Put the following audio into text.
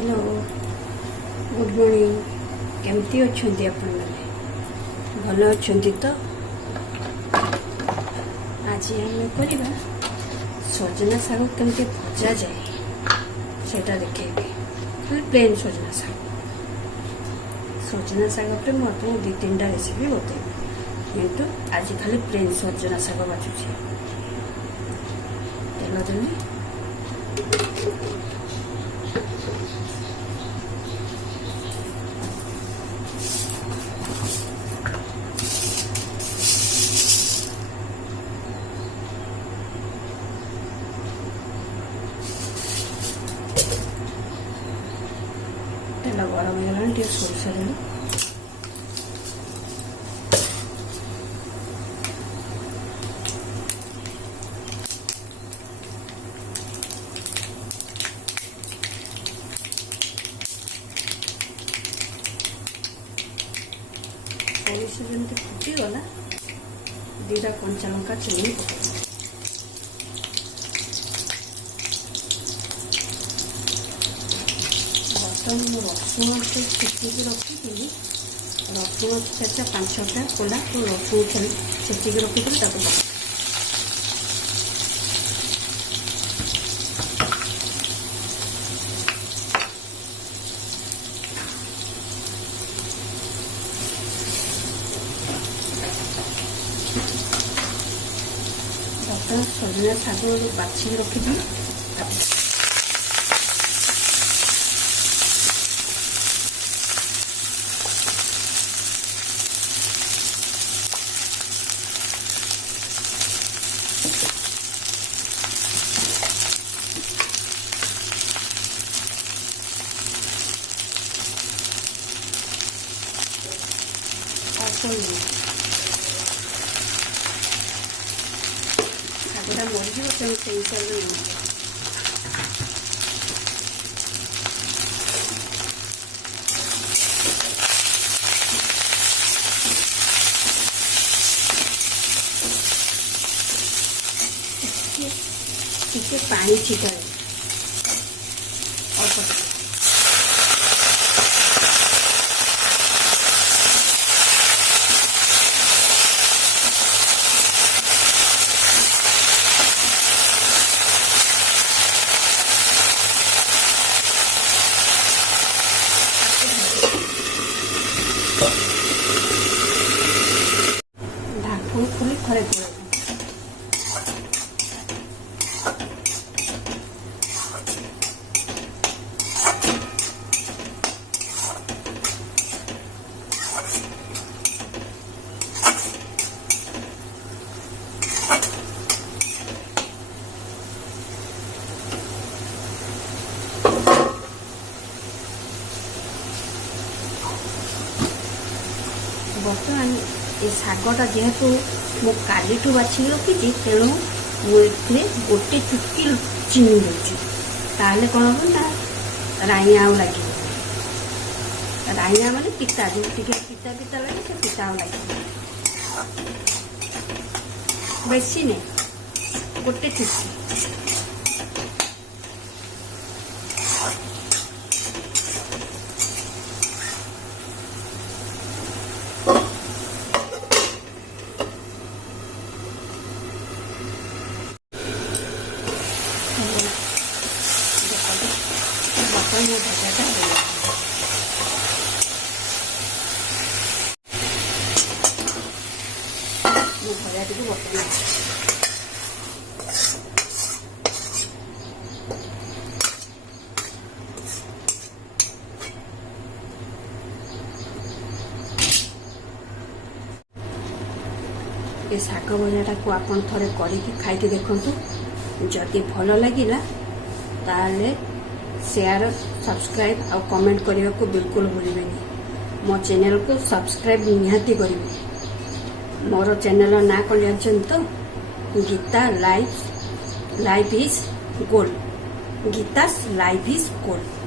Hello good morning केमती अच्छे आपण मैंने भल अच्छा तो आज आम करवा सजना शाग केमती भजा जाए सेटा देखेबी खाली प्लेन सजना शाग पे मुझे दी तीन टा रेसिपी बतेबी किंतु आज खाली प्लेन सजना शाग बाजुची तेल देली तेल गरम हो गला सोरिष देली सोरिष जमी फुटीगला दीटा कंचा लंका चुनी पकड़ रसुण से छेचिकी रखी रसुण चार पांचटा कोला तो रसुण छेचिकी रखी बर्तमान सजना शाग बाछी रखी शागटा मरीज से हिसाब से टिके पानी छिटा अल्प ढाकन खोली थरे बर्तमान ये शागटा जेहेतु मो काली बाछी रखी तेणु मुझे गोटे चुटकी चीनी दूसरी ताले कौन हम ना राइया लगे राइया माने पिता जो पिता पिता लगे से पिता लगे बेसी नहीं गोटे चुटकी भजा टी बता ये शाग भजाटा को आपन थोड़े करके खाई देखु जदि भल लगिला ताले शेयर सब्सक्राइब और कमेंट करने को बिल्कुल भूलें मो चैनल को सब्सक्राइब निहाती करेंगे मोर चैनल ना कौन जानते तो Gita life is gold Gita life is gold.